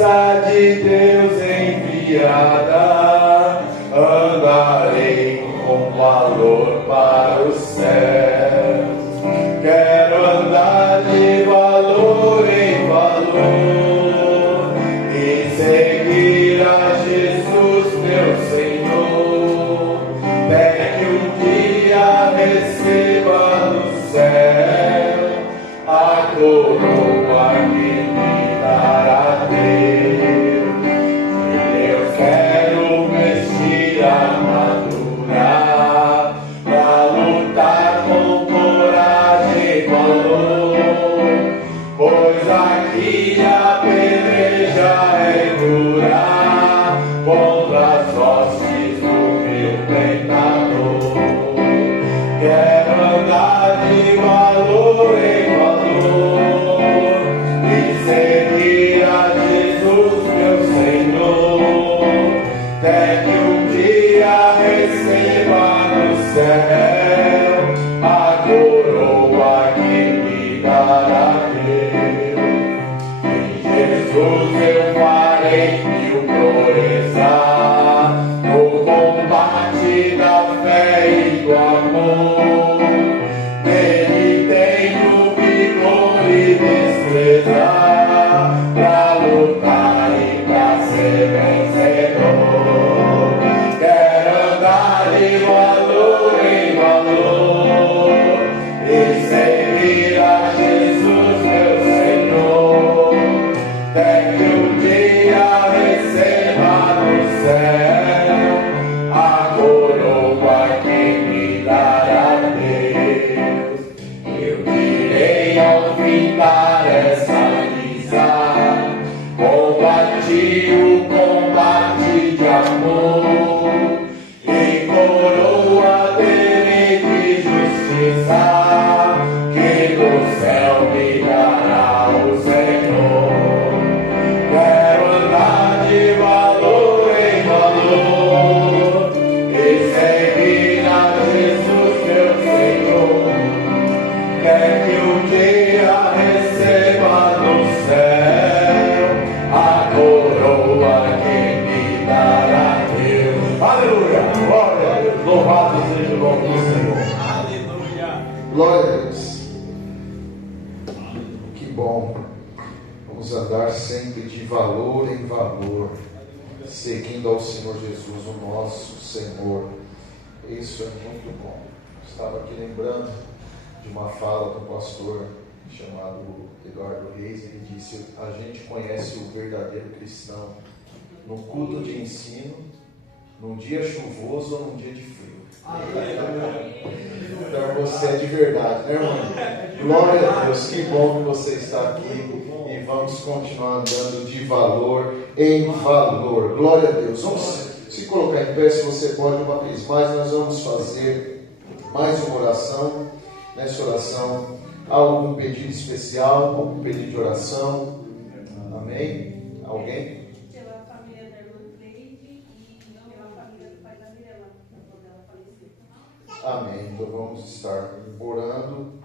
graça de Deus enviada, andarei com valor para o céu. Quero andar de valor em valor e seguir a Jesus, meu Senhor, até que um dia receba no céu a coroa que me dará Deus. Eu quero vestir a armadura pra lutar com coragem e valor, pois aqui a peleja é dura contra as hostes do meu tentador. Quero andar de valor em valor e seguir a Jesus, meu Senhor, até que um dia receba no céu a coroa que me dará Deus. Em Jesus eu farei mil proezas no combate da fé e do amor. Nele tenho vigor e destreza pra lutar e pra ser vencedor. Quero andar de valor em valor e seguir a Jesus, meu Senhor, até que um dia receba no céu a coroa que me dará Deus. Eu direi ao findar essa lisa, combati o combate de amor e coroa terei de justiça que no céu me dará o Senhor. Quero andar de valor em valor e seguir a Jesus, meu Senhor, até que um dia receba no céu a coroa que me dará Deus. Aleluia! Glória a Deus! Louvado seja o nome do Senhor. Aleluia. Glória a Deus. Que bom. Vamos andar sempre de valor em valor, seguindo ao Senhor Jesus, o nosso Senhor. Isso é muito bom. Estava aqui lembrando de uma fala do pastor chamado Eduardo Reis. Ele disse: a gente conhece o verdadeiro cristão no culto de ensino, num dia chuvoso ou num dia de frio. Então você é de verdade, né, irmão? Glória a Deus, que bom que você está aqui. E vamos continuar andando de valor em valor. Glória a Deus. Vamos se colocar em pé, se você pode, uma vez mais. Nós vamos fazer mais uma oração. Nessa oração, há algum pedido especial, algum pedido de oração? Amém? Alguém? Pela família da irmã Cleide e pela família do pai da Mirella, quando ela faleceu. Amém. Então vamos estar orando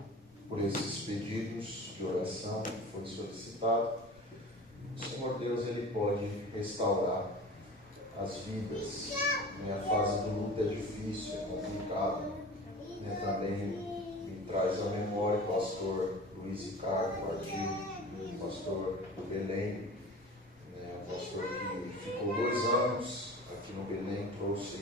por esses pedidos de oração que foi solicitado. O Senhor Deus, Ele pode restaurar as vidas. A fase do luto é difícil, é complicado. Também me traz à memória o pastor Luiz Ricardo partiu, o pastor do Belém, o pastor que ficou 2 anos aqui no Belém, trouxe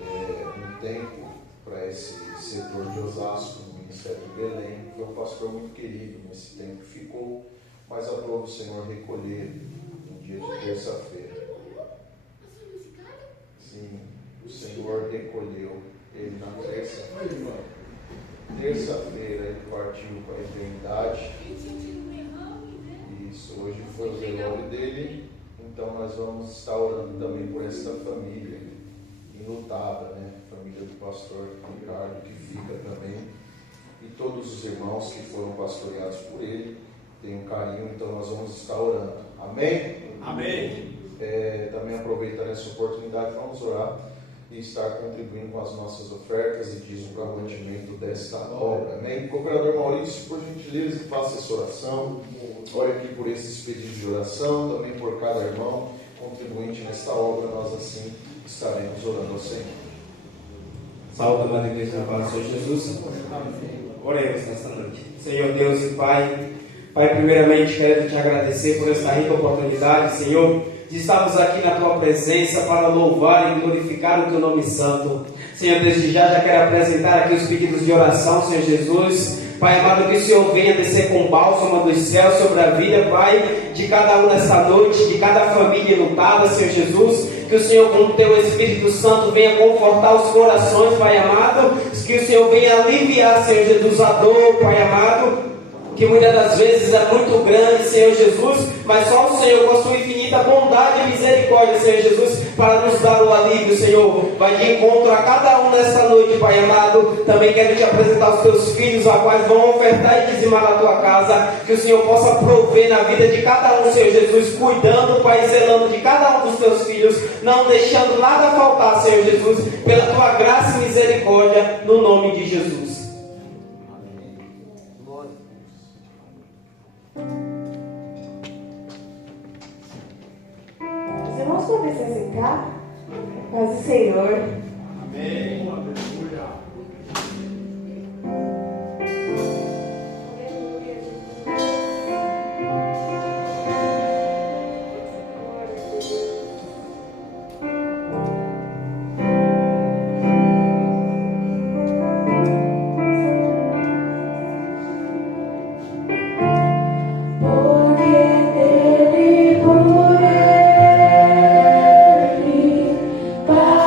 um tempo para esse setor de Osasco, no Ministério do Belém. Foi um pastor muito querido nesse tempo, ficou, mas aprove o Senhor recolher no dia de terça-feira. Sim, o Senhor recolheu ele na terça-feira. Terça-feira ele partiu para a eternidade. Isso, hoje foi o velório dele. Então nós vamos estar orando também por essa família enlutada, família do pastor Ricardo, que fica também, e todos os irmãos que foram pastoreados por ele, tem um carinho, então nós vamos estar orando. Amém? Amém. Também aproveitando essa oportunidade, vamos orar e estar contribuindo com as nossas ofertas e dízimo para o mantimento desta obra. Amém? Procurador Maurício, por gentileza, faça essa oração. Ore aqui por esses pedidos de de oração, também por cada irmão contribuinte nesta obra, nós assim estaremos orando ao Senhor. Saúde, amada igreja, na paz do Senhor Jesus. Oremos nesta noite. Senhor Deus e Pai, primeiramente quero te agradecer por esta rica oportunidade, Senhor, de estarmos aqui na Tua presença para louvar e glorificar o Teu nome santo. Senhor, desde já quero apresentar aqui os pedidos de oração, Senhor Jesus. Pai amado, que o Senhor venha descer com bálsamo dos céus sobre a vida, Pai, de cada um nesta noite, de cada família lutada, Senhor Jesus. Que o Senhor, com o Teu Espírito Santo, venha confortar os corações, Pai amado. Que o Senhor venha aliviar, Senhor Jesus, a dor, Pai amado, que muitas das vezes é muito grande, Senhor Jesus, mas só o Senhor, com a sua infinita bondade e misericórdia, Senhor Jesus, para nos dar o alívio, Senhor. Vai de encontro a cada um nesta noite, Pai amado. Também quero te apresentar os teus filhos, a quais vão ofertar e dizimar na tua casa. Que o Senhor possa prover na vida de cada um, Senhor Jesus, cuidando, Pai, zelando de cada um dos teus filhos, não deixando nada faltar, Senhor Jesus, pela tua graça e misericórdia, no nome de Jesus. Os irmãos podem se sentar? Paz do Senhor. Amém. Aleluia. Para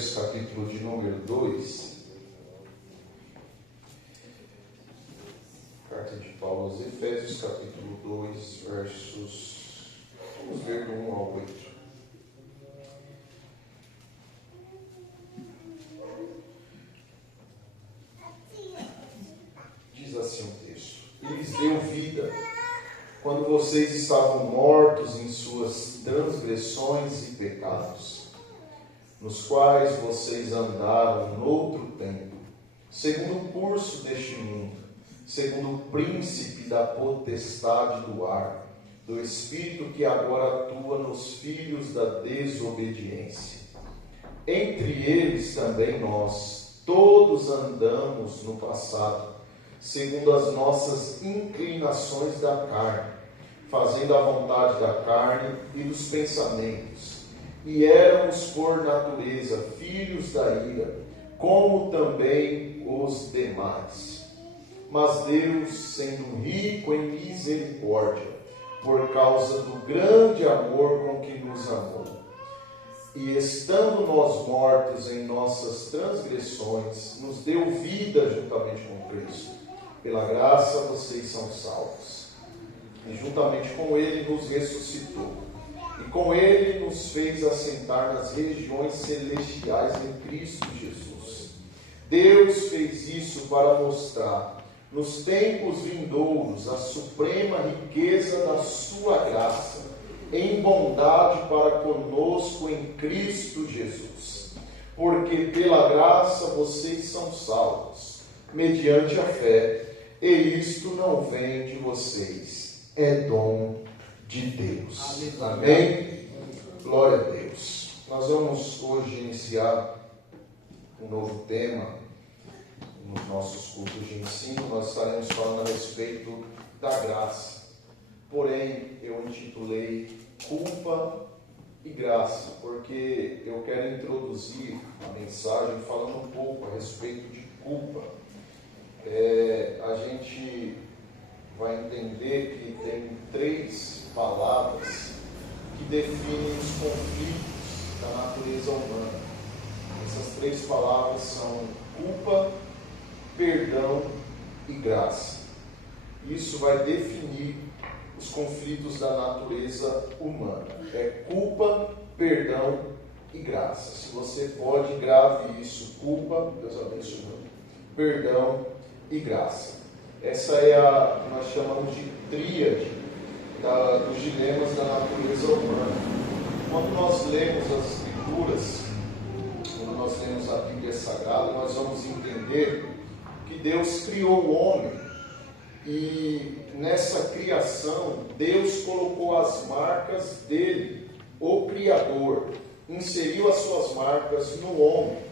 Efésios, capítulo de número 2. Carta de Paulo aos Efésios, capítulo 2, versos... Vamos ver do 1 ao 8. Diz assim o texto: E lhes deu vida, quando vocês estavam mortos em suas transgressões e pecados, nos quais vocês andaram noutro tempo, segundo o curso deste mundo, segundo o príncipe da potestade do ar, do espírito que agora atua nos filhos da desobediência. Entre eles também nós, todos andamos no passado, segundo as nossas inclinações da carne, fazendo a vontade da carne e dos pensamentos. E éramos por natureza filhos da ira, como também os demais. Mas Deus, sendo rico em misericórdia, por causa do grande amor com que nos amou, e estando nós mortos em nossas transgressões, nos deu vida juntamente com Cristo. Pela graça vocês são salvos. E juntamente com Ele nos ressuscitou. E com Ele nos fez assentar nas regiões celestiais em Cristo Jesus. Deus fez isso para mostrar, nos tempos vindouros, a suprema riqueza da sua graça, em bondade para conosco em Cristo Jesus. Porque pela graça vocês são salvos, mediante a fé, e isto não vem de vocês, é dom de Deus. Amém? Glória a Deus. Nós vamos hoje iniciar um novo tema nos nossos cultos de ensino. Nós estaremos falando a respeito da graça. Porém, eu intitulei Culpa e Graça, porque eu quero introduzir a mensagem falando um pouco a respeito de culpa. A gente vai entender que tem 3 palavras que definem os conflitos da natureza humana. Essas 3 palavras são culpa, perdão e graça. Isso vai definir os conflitos da natureza humana. É culpa, perdão e graça. Se você pode, grave isso. Culpa, Deus abençoe, perdão e graça. Essa é a que nós chamamos de tríade dos dilemas da natureza humana. Quando nós lemos as Escrituras, quando nós lemos a Bíblia Sagrada, nós vamos entender que Deus criou o homem e nessa criação Deus colocou as marcas dele, o Criador, inseriu as suas marcas no homem.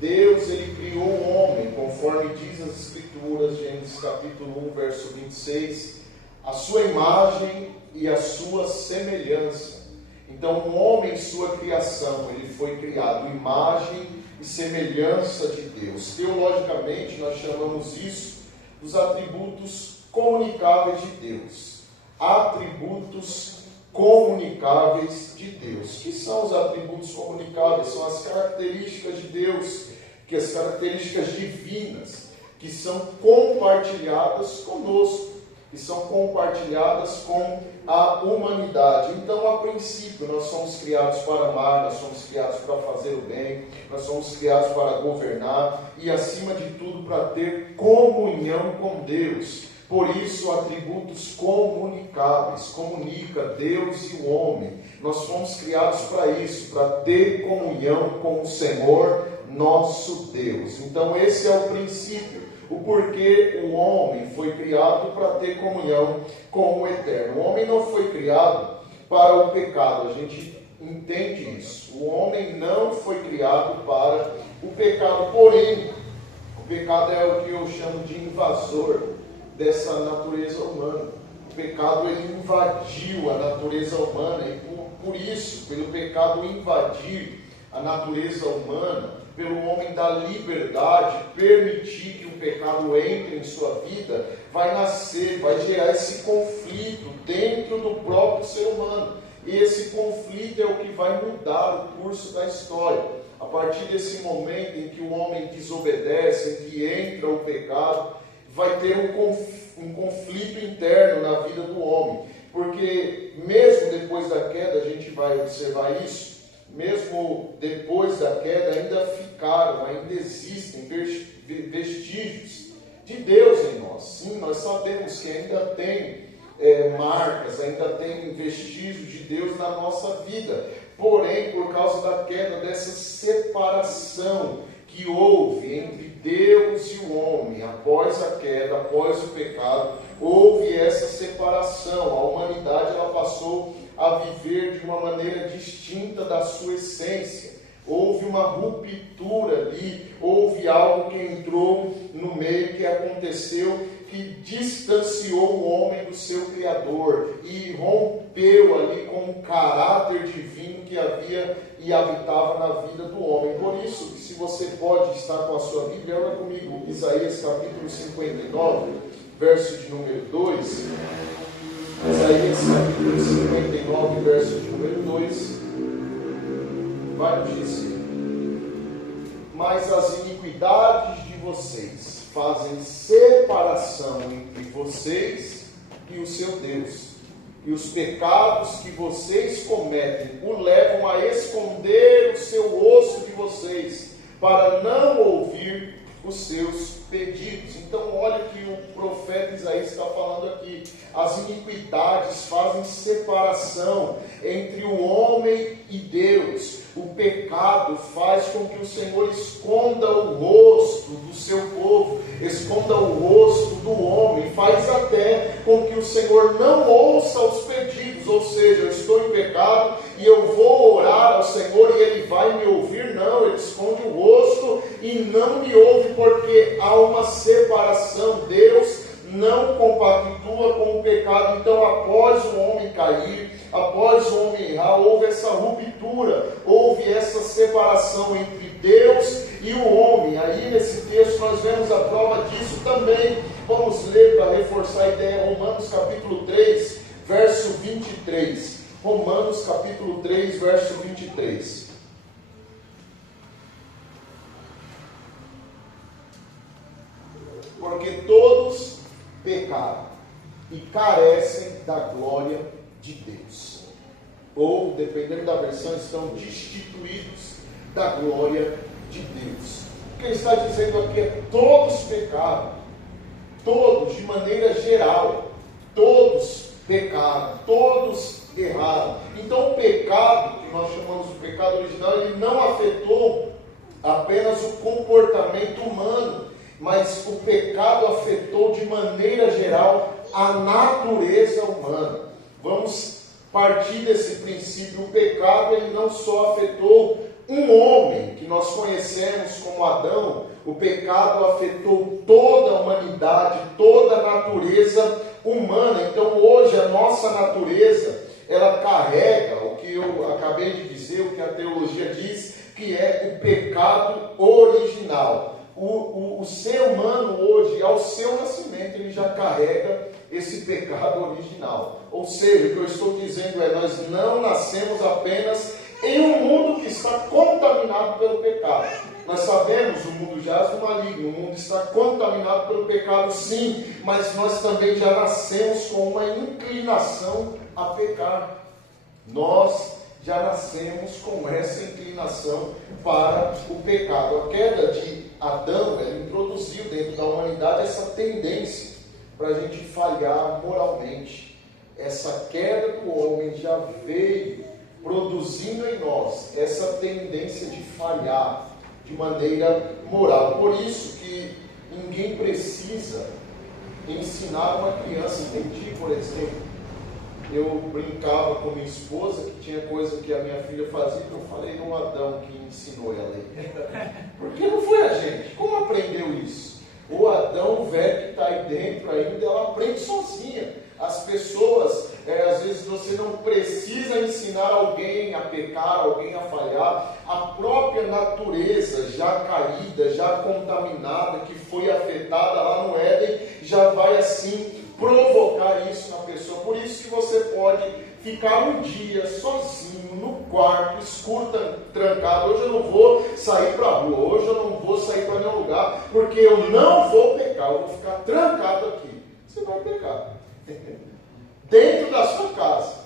Deus, ele criou o homem, conforme diz as Escrituras, Gênesis capítulo 1, verso 26, a sua imagem e a sua semelhança. Então, o homem, sua criação, ele foi criado imagem e semelhança de Deus. Teologicamente, nós chamamos isso dos atributos comunicáveis de Deus. Atributos comunicáveis de Deus. O que são os atributos comunicáveis? São as características de Deus, que as características divinas, que são compartilhadas conosco, que são compartilhadas com a humanidade. Então, a princípio, nós somos criados para amar, nós somos criados para fazer o bem, nós somos criados para governar e, acima de tudo, para ter comunhão com Deus. Por isso, atributos comunicáveis, comunica Deus e o homem. Nós fomos criados para isso, para ter comunhão com o Senhor, nosso Deus. Então, esse é o princípio, o porquê o homem foi criado para ter comunhão com o Eterno. O homem não foi criado para o pecado, a gente entende isso. O homem não foi criado para o pecado, porém, o pecado é o que eu chamo de invasor dessa natureza humana. O pecado, ele invadiu a natureza humana e por isso, pelo pecado invadir a natureza humana, pelo homem dar liberdade, permitir que o pecado entre em sua vida, vai nascer, vai gerar esse conflito dentro do próprio ser humano. E esse conflito é o que vai mudar o curso da história. a partir desse momento em que o homem desobedece, em que entra o pecado, vai ter um conflito interno na vida do homem. Porque mesmo depois da queda, a gente vai observar isso, mesmo depois da queda ainda existem vestígios de Deus em nós. Sim, nós sabemos que ainda tem marcas, ainda tem vestígios de Deus na nossa vida. Porém, por causa da queda, dessa separação que houve entre Deus e o homem, após a queda, após o pecado, houve essa separação. A humanidade ela passou a viver de uma maneira distinta da sua essência. Houve uma ruptura ali, houve algo que entrou no meio, que aconteceu, que distanciou o homem do seu Criador e rompeu ali com o caráter divino que havia e habitava na vida do homem. Por isso, se você pode estar com a sua Bíblia, olha comigo, Isaías capítulo 59, verso de número 2. Isaías capítulo 59, verso de número 2. Vai nos dizer: mas as iniquidades de vocês fazem separação entre vocês e o seu Deus, e os pecados que vocês cometem o levam a esconder o seu rosto de vocês, para não ouvir os seus pedidos. Então olha que o profeta Isaías está falando aqui. As iniquidades fazem separação entre o homem e Deus. O pecado faz com que o Senhor esconda o rosto do seu povo, esconda o rosto do homem, faz até com que o Senhor não ouça os pedidos. Ou seja, eu estou em pecado e eu vou orar ao Senhor e Ele vai me ouvir. Não, Ele esconde o rosto e não me ouve, porque há uma separação. Deus não compactua com o pecado. Então, após o homem cair, após o homem errar, houve essa ruptura, houve essa separação entre Deus e o homem. Aí nesse texto nós vemos a prova disso também. Vamos ler para reforçar a ideia, Romanos capítulo 3, verso 23. Romanos capítulo 3, verso 23. Porque todos pecaram e carecem da glória de Deus. Ou, dependendo da versão, estão destituídos da glória de Deus. O que ele está dizendo aqui é: todos pecaram, todos, de maneira geral, todos pecaram, todos erraram. Então o pecado, que nós chamamos de pecado original, ele não afetou apenas o comportamento humano, mas o pecado afetou de maneira geral a natureza humana. Vamos partir desse princípio. O pecado ele não só afetou um homem que nós conhecemos como Adão, o pecado afetou toda a humanidade, toda a natureza humana. Então hoje a nossa natureza, ela carrega o que eu acabei de dizer, o que a teologia diz, que é o pecado original. O ser humano hoje, ao seu nascimento, ele já carrega esse pecado original. Ou seja, o que eu estou dizendo é: nós não nascemos apenas em um mundo que está contaminado pelo pecado. Nós sabemos, o mundo jaz no maligno, o mundo está contaminado pelo pecado, sim, mas nós também já nascemos com uma inclinação a pecar. Nós já nascemos com essa inclinação para o pecado. A queda de Adão, ela introduziu dentro da humanidade essa tendência para a gente falhar moralmente. Essa queda do homem já veio produzindo em nós essa tendência de falhar de maneira moral. Por isso que ninguém precisa ensinar uma criança. Entendi, por exemplo, eu brincava com minha esposa que tinha coisa que a minha filha fazia, que eu falei no Adão que ensinou ela. Porque não foi a gente. Como aprendeu isso? O Adão, o velho que está aí dentro ainda, ela aprende sozinha. As pessoas, às vezes você não precisa ensinar alguém a pecar, alguém a falhar. A própria natureza já caída, já contaminada, que foi afetada lá no Éden, já vai assim provocar isso na pessoa. Por isso que você pode ficar um dia sozinho no quarto, escuro, trancado. Hoje eu não vou sair para a rua, hoje eu não vou sair para nenhum lugar, porque eu não vou pecar, eu vou ficar trancado aqui. Você vai pecar. Dentro da sua casa.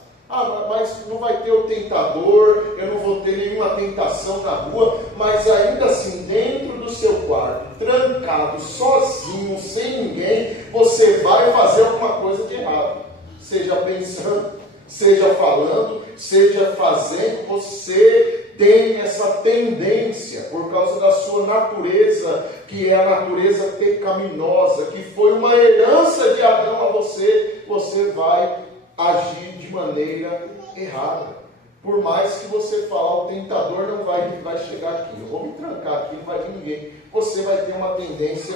Mas não vai ter o tentador, eu não vou ter nenhuma tentação na rua, mas ainda assim, dentro do seu quarto, trancado, sozinho, sem ninguém, você vai fazer alguma coisa de errado. Seja pensando, seja falando, seja fazendo, você tem essa tendência, por causa da sua natureza, que é a natureza pecaminosa, que foi uma herança de Adão a você, você vai agir de maneira errada. Por mais que você falar, o tentador não vai chegar aqui, eu vou me trancar aqui, não vai vir ninguém. Você vai ter uma tendência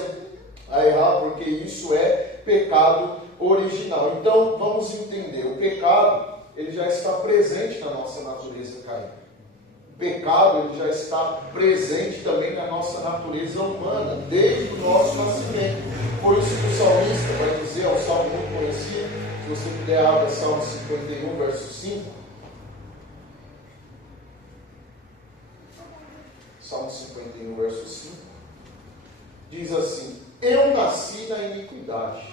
a errar, porque isso é pecado original. Então, vamos entender, o pecado, ele já está presente na nossa natureza caída. O pecado, ele já está presente também na nossa natureza humana, desde o nosso nascimento. Por isso que o salmista vai dizer, é um salmo muito conhecido, se você puder abrir Salmo 51, verso 5. Salmo 51, verso 5. Diz assim: eu nasci na iniquidade,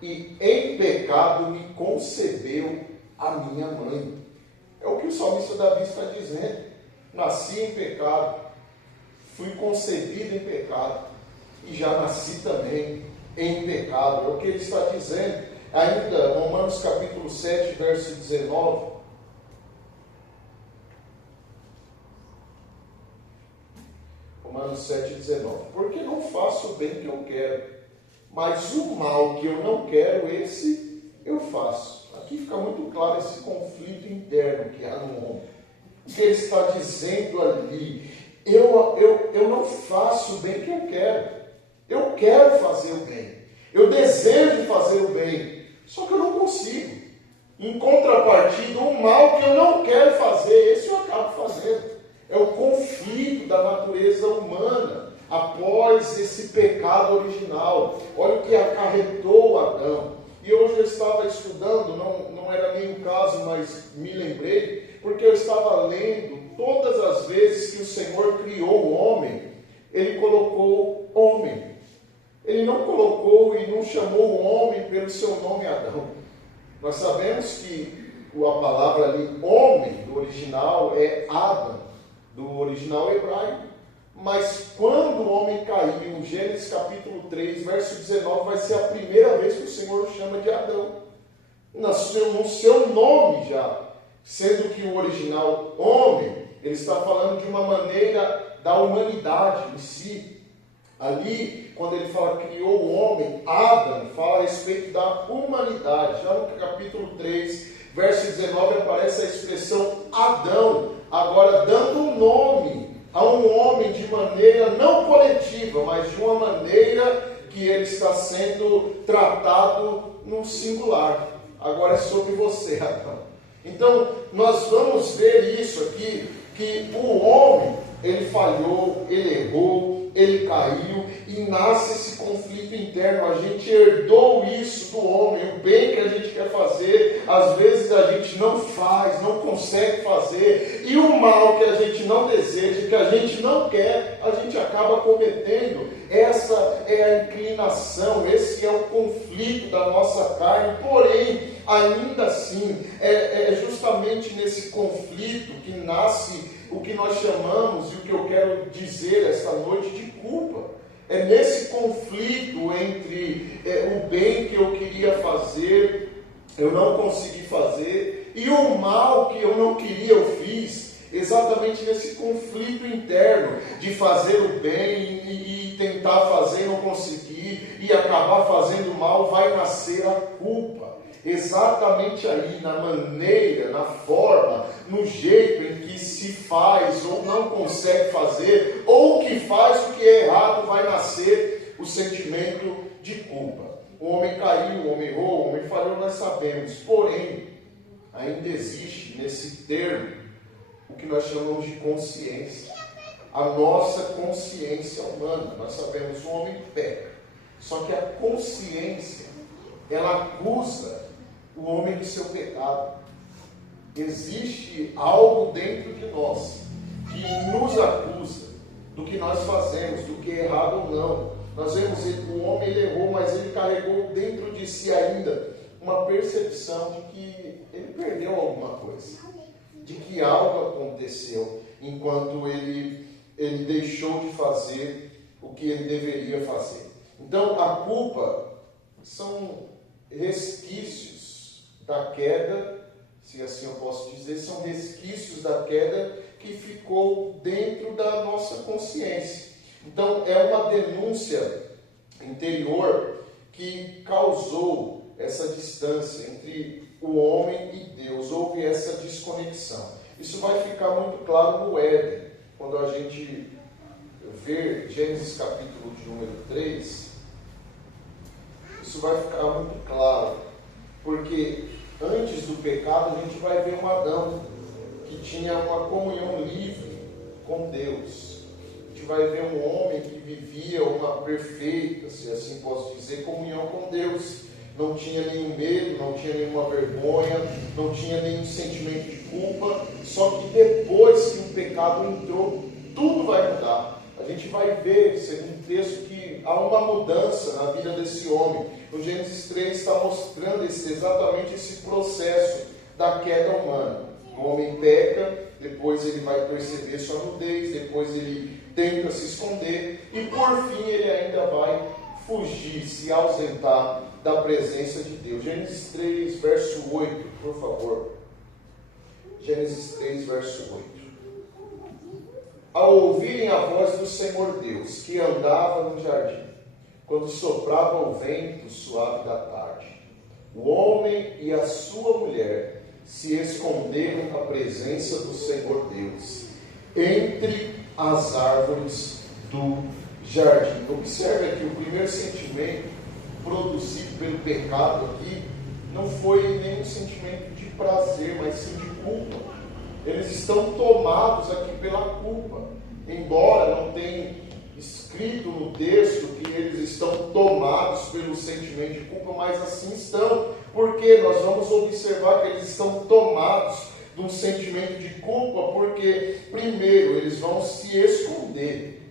e em pecado me concebeu a minha mãe. É o que o salmista Davi está dizendo. Nasci em pecado, fui concebido em pecado, e já nasci também em pecado. É o que ele está dizendo. Ainda, Romanos capítulo 7, verso 19. Romanos 7, 19. Porque não faço o bem que eu quero, mas o mal que eu não quero, esse eu faço. Aqui fica muito claro esse conflito interno que há no homem. O que ele está dizendo ali? Eu não faço o bem que eu quero. Eu quero fazer o bem. Eu desejo fazer o bem. Só que eu não consigo. Em contrapartida, o mal que eu não quero fazer, esse eu acabo fazendo. É o conflito da natureza humana após esse pecado original. Olha o que acarretou Adão. E hoje eu estava estudando, não era nem o caso, mas me lembrei, porque eu estava lendo todas as vezes que o Senhor criou o homem, Ele colocou homem. Ele não colocou e não chamou o homem pelo seu nome Adão. Nós sabemos que a palavra ali, homem, do original é Adam, do original hebraico. Mas quando o homem caiu, Gênesis capítulo 3, verso 19, vai ser a primeira vez que o Senhor o chama de Adão. No seu nome já. Sendo que o original homem, ele está falando de uma maneira da humanidade em si. Ali, quando ele fala que criou o homem, Adam fala a respeito da humanidade. Já no capítulo 3, verso 19, aparece a expressão Adão, agora dando um nome a um homem de maneira não coletiva, mas de uma maneira que ele está sendo tratado no singular. Agora é sobre você, Adão. Então, nós vamos ver isso aqui, que o homem, ele falhou, ele errou, ele caiu e nasce esse conflito interno. A gente herdou isso do homem, o bem que a gente quer fazer, às vezes a gente não faz, não consegue fazer, e o mal que a gente não deseja, que a gente não quer, a gente acaba cometendo. Essa é a inclinação, esse é o conflito da nossa carne. Porém, ainda assim, é justamente nesse conflito que nasce o que nós chamamos, e o que eu quero dizer esta noite, de culpa. É nesse conflito entre o bem que eu queria fazer, eu não consegui fazer, e o mal que eu não queria, eu fiz. Exatamente nesse conflito interno de fazer o bem e tentar fazer e não conseguir, e acabar fazendo mal, vai nascer a culpa. Exatamente aí, na maneira, na forma, no jeito em que se faz ou não consegue fazer, ou que faz o que é errado, vai nascer o sentimento de culpa. O homem caiu, o homem errou, o homem falhou, nós sabemos. Porém, ainda existe nesse termo o que nós chamamos de consciência. A nossa consciência humana. Nós sabemos, o homem peca. Só que a consciência, ela acusa o homem do seu pecado. existe algo dentro de nós que nos acusa do que nós fazemos, do que é errado ou não. Nós vemos o homem, ele errou, mas ele carregou dentro de si ainda uma percepção de que ele perdeu alguma coisa, de que algo aconteceu enquanto ele deixou de fazer o que ele deveria fazer. Então, a culpa são resquícios da queda, se assim eu posso dizer, são resquícios da queda que ficou dentro da nossa consciência. Então, é uma denúncia interior que causou essa distância entre o homem e Deus. Houve essa desconexão. Isso vai ficar muito claro no Éden, quando a gente vê Gênesis capítulo de número 3. Isso vai ficar muito claro, porque antes do pecado a gente vai ver um Adão que tinha uma comunhão livre com Deus. A gente vai ver um homem que vivia uma perfeita, se assim posso dizer, comunhão com Deus. Não tinha nenhum medo, não tinha nenhuma vergonha, não tinha nenhum sentimento de culpa. Só que depois que o pecado entrou, tudo vai mudar. A gente vai ver, segundo o texto, que há uma mudança na vida desse homem. O Gênesis 3 está mostrando exatamente esse processo da queda humana. O homem peca, depois ele vai perceber sua nudez, depois ele tenta se esconder e por fim ele ainda vai fugir, se ausentar da presença de Deus. Gênesis 3, verso 8, por favor. Gênesis 3, verso 8. Ao ouvirem a voz do Senhor Deus, que andava no jardim, quando soprava o vento suave da tarde, o homem e a sua mulher se esconderam da presença do Senhor Deus, entre as árvores do jardim. Observe aqui, o primeiro sentimento produzido pelo pecado aqui, não foi nenhum sentimento de prazer, mas sim de culpa. Eles estão tomados aqui pela culpa, embora não tenha escrito no texto que eles estão tomados pelo sentimento de culpa, mas assim estão, porque nós vamos observar que eles estão tomados de um sentimento de culpa, porque primeiro eles vão se esconder.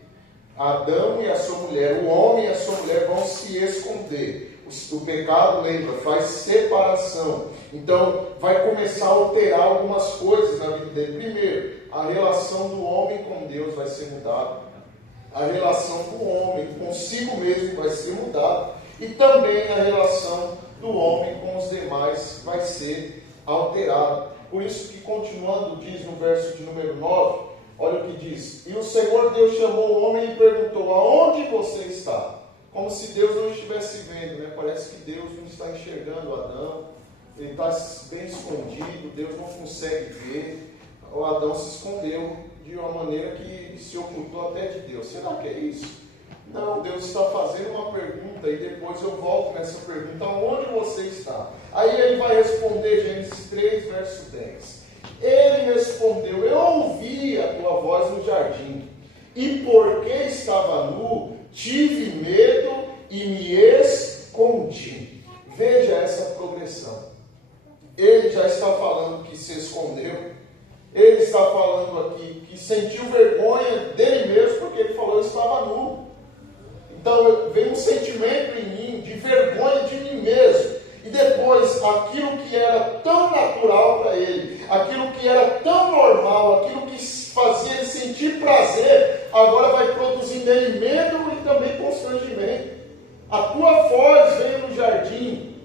Adão e a sua mulher, o homem e a sua mulher vão se esconder. O pecado, lembra, faz separação. Então, vai começar a alterar algumas coisas na vida dele. Primeiro, a relação do homem com Deus vai ser mudada. A relação do homem consigo mesmo vai ser mudada. E também a relação do homem com os demais vai ser alterada. Por isso que, continuando, diz no verso de número 9, olha o que diz. E o Senhor Deus chamou o homem e perguntou, aonde você está? Como se Deus não estivesse vendo, né? Parece que Deus não está enxergando Adão, ele está bem escondido, Deus não consegue ver. O Adão se escondeu de uma maneira que se ocultou até de Deus. Será que é isso? Não, Deus está fazendo uma pergunta e depois eu volto nessa pergunta, aonde você está? Aí ele vai responder, Gênesis 3, verso 10. Ele respondeu, eu ouvi a tua voz no jardim, e porque estava nu, tive medo e me escondi. Veja essa progressão. Ele já está falando que se escondeu. Ele está falando aqui que sentiu vergonha dele mesmo, porque ele falou que estava nu. Então vem um sentimento em mim de vergonha de mim mesmo. E depois, aquilo que era tão natural para ele, aquilo que era tão normal, aquilo que fazia ele sentir prazer, agora vai produzir nele medo e também constrangimento. A tua voz veio no jardim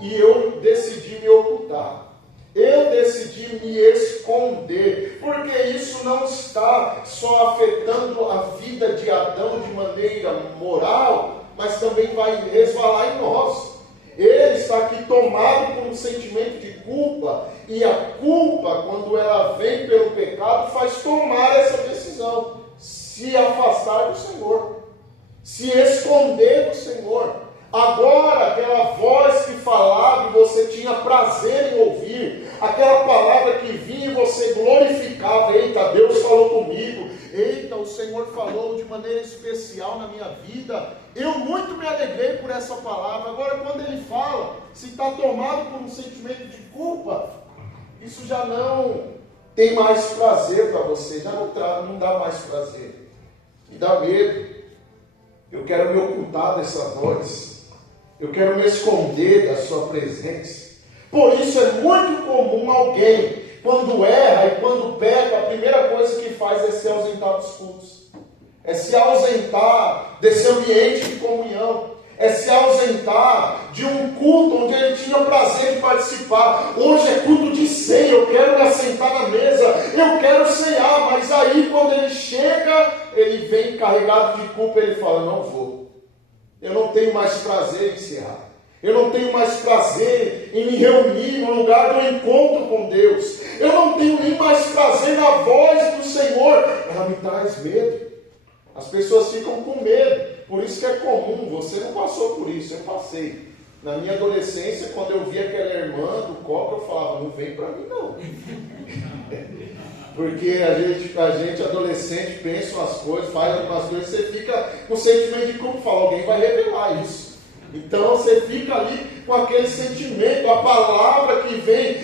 e eu decidi me ocultar. Eu decidi me esconder, porque isso não está só afetando a vida de Adão de maneira moral, mas também vai resvalar em nós. Ele está aqui tomado por um sentimento de culpa, e a culpa, quando ela vem pelo pecado, faz tomar essa decisão, se afastar do Senhor, se esconder do Senhor. Agora, aquela voz que falava e você tinha prazer em ouvir, aquela palavra que vinha e você glorificava, eita, Deus falou comigo, eita, o Senhor falou de maneira especial na minha vida, eu muito me alegrei por essa palavra. Agora, quando ele fala, se está tomado por um sentimento de culpa, isso já não tem mais prazer para você, já não dá mais prazer. Me dá medo. Eu quero me ocultar dessa voz. Eu quero me esconder da sua presença. Por isso é muito comum alguém, quando erra e quando peca, a primeira coisa que faz é se ausentar dos cultos. É se ausentar desse ambiente de comunhão. É se ausentar de um culto onde ele tinha o prazer de participar. Hoje é culto de ceia, eu quero me assentar na mesa, eu quero ceiar, mas aí quando ele chega, ele vem carregado de culpa e ele fala, não vou. Eu não tenho mais prazer em cear. Eu não tenho mais prazer em me reunir no lugar do encontro com Deus. Eu não tenho nem mais prazer na voz do Senhor. Ela me traz medo. As pessoas ficam com medo. Por isso que é comum. Você não passou por isso, eu passei. Na minha adolescência, quando eu via aquela irmã do copo, eu falava, não vem para mim não. Porque a gente adolescente pensa umas coisas, faz algumas coisas, você fica com sentimento de culpa, fala, alguém vai revelar isso. Então você fica ali com aquele sentimento, a palavra que vem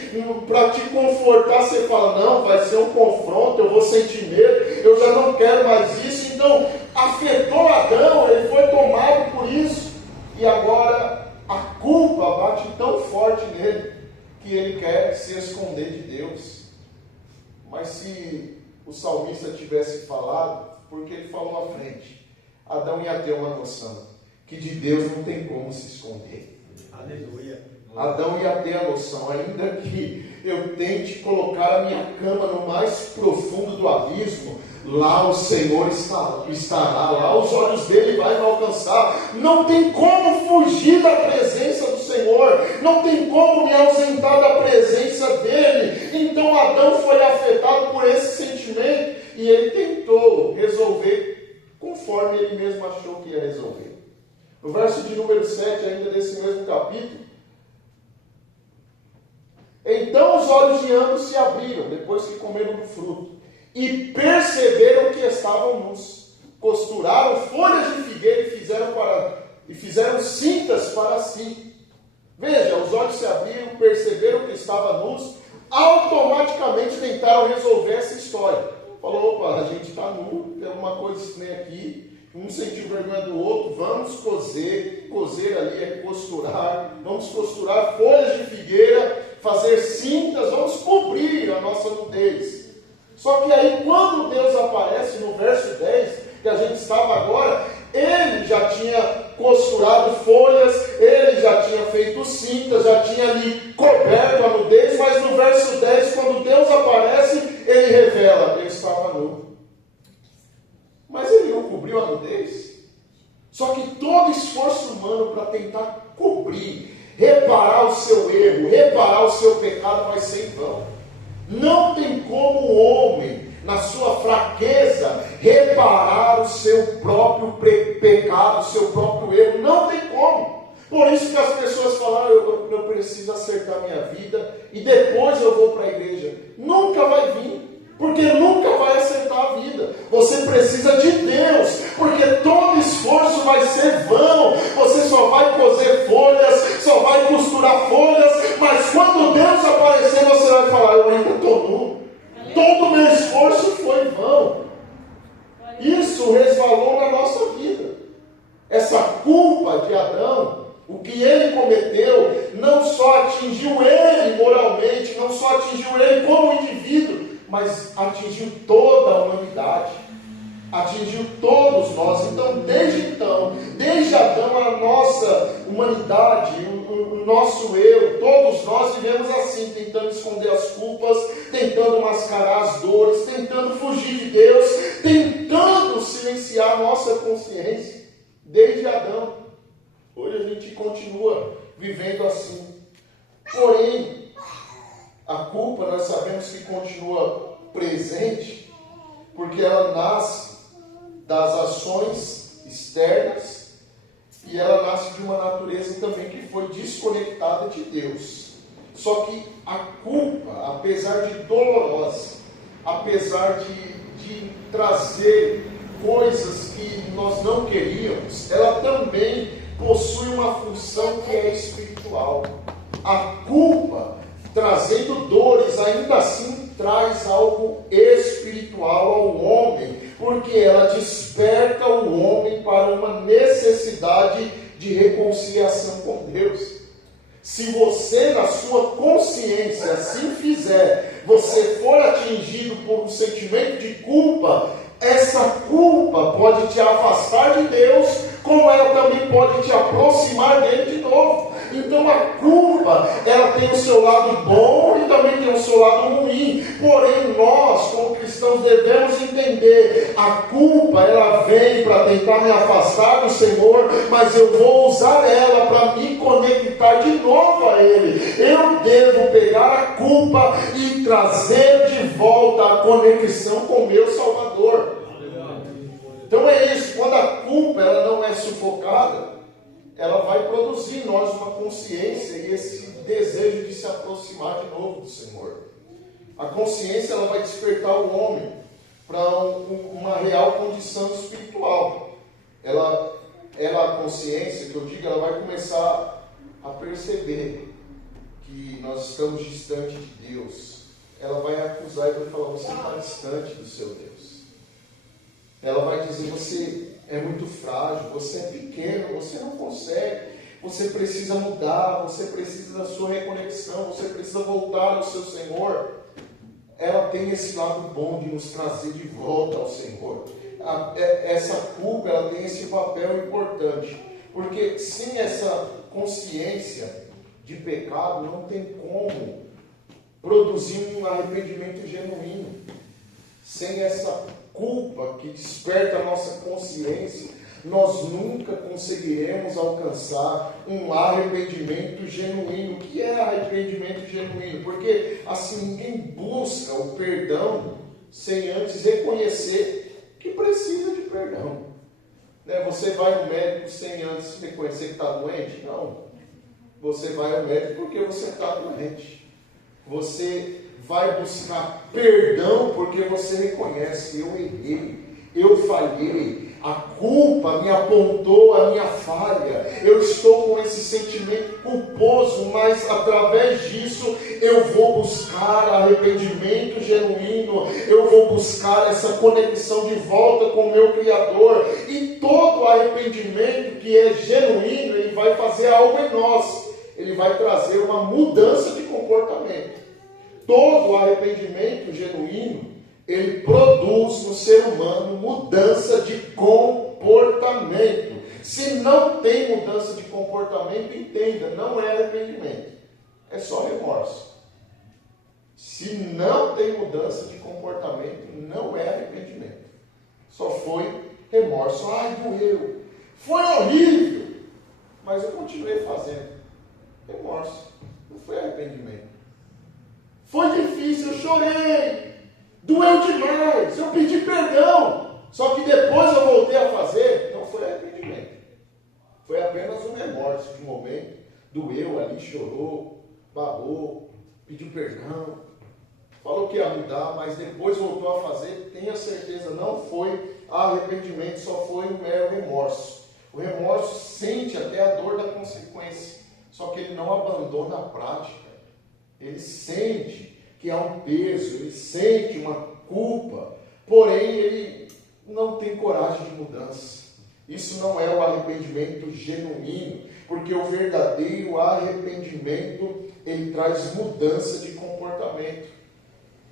para te confortar, você fala, não, vai ser um confronto, eu vou sentir medo, eu já não quero mais isso. Então afetou Adão, ele foi tomado por isso, e agora a culpa bate tão forte nele, que ele quer se esconder de Deus. Mas se o salmista tivesse falado, porque ele falou à frente, Adão ia ter uma noção que de Deus não tem como se esconder. Aleluia. Adão ia ter a noção, ainda que eu tente colocar a minha cama no mais profundo do abismo, lá o Senhor estará, lá os olhos dele vai me alcançar. Não tem como fugir da presença do Senhor, não tem como me ausentar da presença dele. Então Adão foi afetado por esse sentimento e ele tentou resolver conforme ele mesmo achou que ia resolver. No verso de número 7, ainda desse mesmo capítulo, então os olhos de ambos se abriram, depois que comeram do fruto, e perceberam que estavam nus. Costuraram folhas de figueira e fizeram cintas para si. Veja, os olhos se abriram, perceberam que estavam nus, automaticamente tentaram resolver essa história. Falou, opa, a gente está nu, tem alguma coisa estranha aqui. Um sentiu vergonha do outro, vamos coser ali é costurar, vamos costurar folhas de figueira, fazer cintas, vamos cobrir a nossa nudez. Só que aí quando Deus aparece no verso 10, que a gente estava agora, ele já tinha costurado folhas, ele já tinha feito cintas, já tinha ali coberto a nudez, mas no verso 10, quando Deus aparece, ele revela, ele estava nu. Mas ele não cobriu a nudez. Só que todo esforço humano para tentar cobrir, reparar o seu erro, reparar o seu pecado vai ser em vão. Não tem como o homem, na sua fraqueza, reparar o seu próprio pecado, o seu próprio erro. Não tem como. Por isso que as pessoas falam, eu preciso acertar minha vida e depois eu vou para a igreja. Nunca vai vir. Porque nunca vai acertar a vida. Você precisa de Deus, porque todo esforço vai ser vão. Você só vai coser folhas, só vai costurar folhas, mas quando Deus aparecer, você vai falar, eu ainda estou nu. Todo o meu esforço foi vão. Isso resvalou na nossa vida. Essa culpa de Adão, o que ele cometeu, não só atingiu ele moralmente, não só atingiu ele como indivíduo, mas atingiu toda a humanidade, atingiu todos nós. Então, desde Adão, a nossa humanidade, o nosso eu, todos nós vivemos assim, tentando esconder as culpas, tentando mascarar as dores, tentando fugir de Deus, tentando silenciar a nossa consciência, desde Adão. Hoje a gente continua vivendo assim. Porém, a culpa, nós sabemos que continua presente, porque ela nasce das ações externas e ela nasce de uma natureza também que foi desconectada de Deus. Só que a culpa, apesar de dolorosa, apesar de trazer coisas que nós não queríamos, ela também possui uma função que é espiritual. A culpa trazendo dores, ainda assim traz algo espiritual ao homem, porque ela desperta o homem para uma necessidade de reconciliação com Deus. Se você, na sua consciência, assim fizer, você for atingido por um sentimento de culpa, essa culpa pode te afastar de Deus, como ela também pode te aproximar dele de novo. Então a culpa, ela tem o seu lado bom e também tem o seu lado ruim. Porém, nós, como cristãos, devemos entender, a culpa, ela vem para tentar me afastar do Senhor, mas eu vou usar ela para me conectar de novo a Ele. Eu devo pegar a culpa e trazer de volta a conexão com o meu Salvador. Então é isso, quando a culpa ela não é sufocada, ela vai produzir em nós uma consciência e esse desejo de se aproximar de novo do Senhor. A consciência ela vai despertar o homem para uma real condição espiritual. A consciência, que eu digo, ela vai começar a perceber que nós estamos distante de Deus. Ela vai acusar e vai falar, você está distante do seu Deus. Ela vai dizer, você é muito frágil, você é pequeno, você não consegue, você precisa mudar, você precisa da sua reconexão, você precisa voltar ao seu Senhor. Ela tem esse lado bom de nos trazer de volta ao Senhor. Essa culpa, ela tem esse papel importante, porque sem essa consciência de pecado, não tem como produzir um arrependimento genuíno. Sem essa culpa que desperta a nossa consciência, nós nunca conseguiremos alcançar um arrependimento genuíno. O que é arrependimento genuíno? Porque assim ninguém busca o perdão sem antes reconhecer que precisa de perdão. Você vai no médico sem antes reconhecer que está doente? Não. Você vai ao médico porque você está doente. Você vai buscar perdão porque você reconhece, eu errei, eu falhei, a culpa me apontou a minha falha, eu estou com esse sentimento culposo, mas através disso eu vou buscar arrependimento genuíno, eu vou buscar essa conexão de volta com o meu Criador, e todo arrependimento que é genuíno, ele vai fazer algo em nós, ele vai trazer uma mudança de comportamento. Todo arrependimento genuíno, ele produz no ser humano mudança de comportamento. Se não tem mudança de comportamento, entenda, não é arrependimento, é só remorso. Se não tem mudança de comportamento, não é arrependimento, só foi remorso. Ai, doeu, foi horrível, mas eu continuei fazendo. Remorso, não foi arrependimento. Foi difícil, eu chorei, doeu demais, eu pedi perdão, só que depois eu voltei a fazer, não foi arrependimento. Foi apenas um remorso de um momento, doeu ali, chorou, babou, pediu perdão, falou que ia mudar, mas depois voltou a fazer, tenha certeza, não foi arrependimento, só foi um mero remorso. O remorso sente até a dor da consequência, só que ele não abandona a prática. Ele sente que há um peso, ele sente uma culpa, porém ele não tem coragem de mudança. Isso não é o arrependimento genuíno, porque o verdadeiro arrependimento, ele traz mudança de comportamento.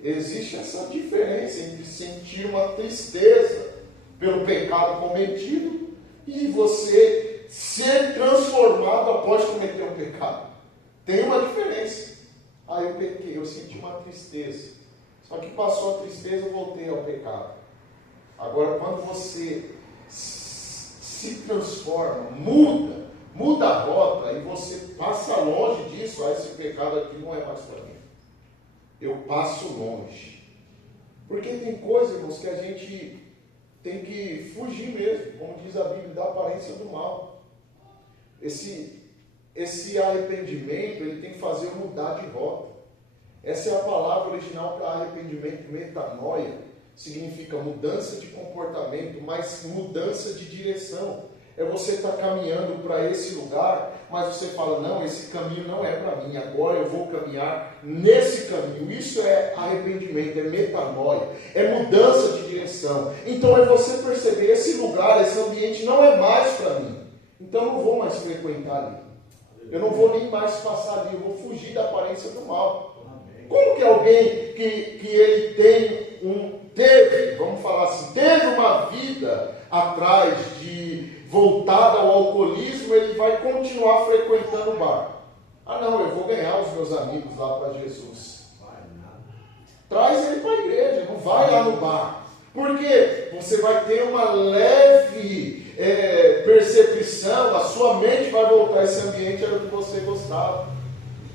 Existe essa diferença entre sentir uma tristeza pelo pecado cometido e você ser transformado após cometer um pecado. Tem uma diferença. Eu pequei, eu senti uma tristeza. Só que passou a tristeza, eu voltei ao pecado. Agora, quando você se transforma, muda a rota e você passa longe disso, esse pecado aqui não é mais para mim. Eu passo longe. Porque tem coisas, irmãos, que a gente tem que fugir mesmo, como diz a Bíblia, da aparência do mal. Esse arrependimento, ele tem que fazer mudar de rota. Essa é a palavra original para arrependimento, metanoia. Significa mudança de comportamento, mas mudança de direção. É você estar caminhando para esse lugar, mas você fala, não, esse caminho não é para mim, agora eu vou caminhar nesse caminho. Isso é arrependimento, é metanoia, é mudança de direção. Então é você perceber, esse lugar, esse ambiente não é mais para mim. Então eu não vou mais frequentar ali. Eu não vou nem mais passar ali, eu vou fugir da aparência do mal. Como que alguém que ele teve, vamos falar assim, teve uma vida atrás de voltada ao alcoolismo, ele vai continuar frequentando o bar? Ah não, eu vou ganhar os meus amigos lá para Jesus. Traz ele para a igreja, não vai lá no bar. Porque você vai ter uma leve percepção, a sua mente vai voltar, esse ambiente era o que você gostava.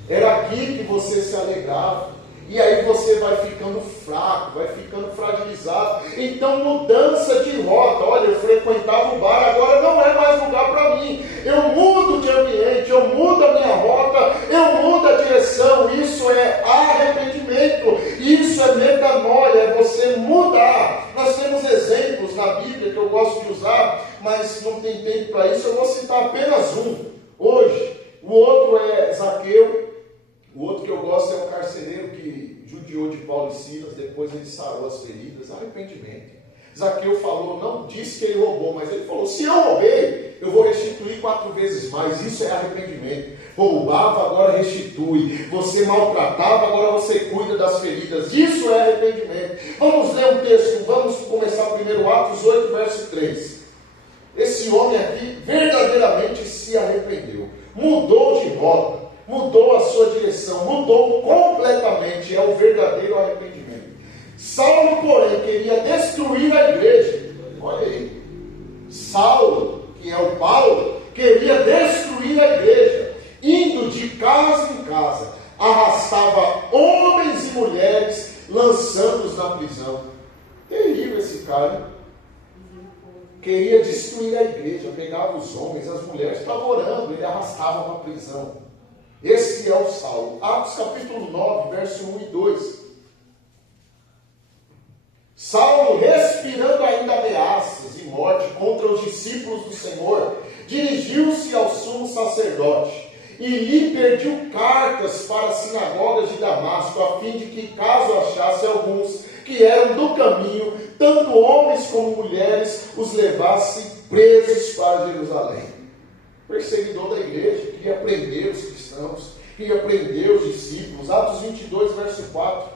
Era aqui que você se alegrava. E aí você vai ficando fraco, vai ficando fragilizado. Então mudança de rota. Olha, eu frequentava o bar, agora não é mais lugar para mim. Eu mudo de ambiente, eu mudo a minha rota, eu mudo a direção. Isso é arrependimento, isso é metanoia, é você mudar. Nós temos exemplos na Bíblia que eu gosto de usar, mas não tem tempo para isso. Eu vou citar apenas um hoje. O outro é Zaqueu. O outro que eu gosto é o carcereiro que judiou de Paulo e Silas, depois ele sarou as feridas. Arrependimento. Zaqueu falou, não disse que ele roubou, mas ele falou, se eu roubei, eu vou restituir 4 vezes mais. Isso é arrependimento. Roubava, agora restitui. Você maltratava, agora você cuida das feridas. Isso é arrependimento. Vamos ler um texto, vamos começar primeiro Atos 8, verso 3. Esse homem aqui verdadeiramente se arrependeu. Mudou de rota. Mudou a sua direção, mudou completamente, é o verdadeiro arrependimento. Saulo, porém, queria destruir a igreja. Olha aí, Saulo, que é o Paulo, queria destruir a igreja, indo de casa em casa, arrastava homens e mulheres, lançando-os na prisão. Terrível esse cara. Queria destruir a igreja, pegava os homens, as mulheres, estavam orando, ele arrastava para a prisão. Esse é o Saulo. Atos capítulo 9, verso 1 e 2. Saulo, respirando ainda ameaças e morte contra os discípulos do Senhor, dirigiu-se ao sumo sacerdote e lhe pediu cartas para as sinagogas de Damasco, a fim de que, caso achasse alguns que eram do caminho, tanto homens como mulheres, os levasse presos para Jerusalém. Perseguidor da igreja, queria prender os cristãos, queria prender os discípulos. Atos 22, verso 4.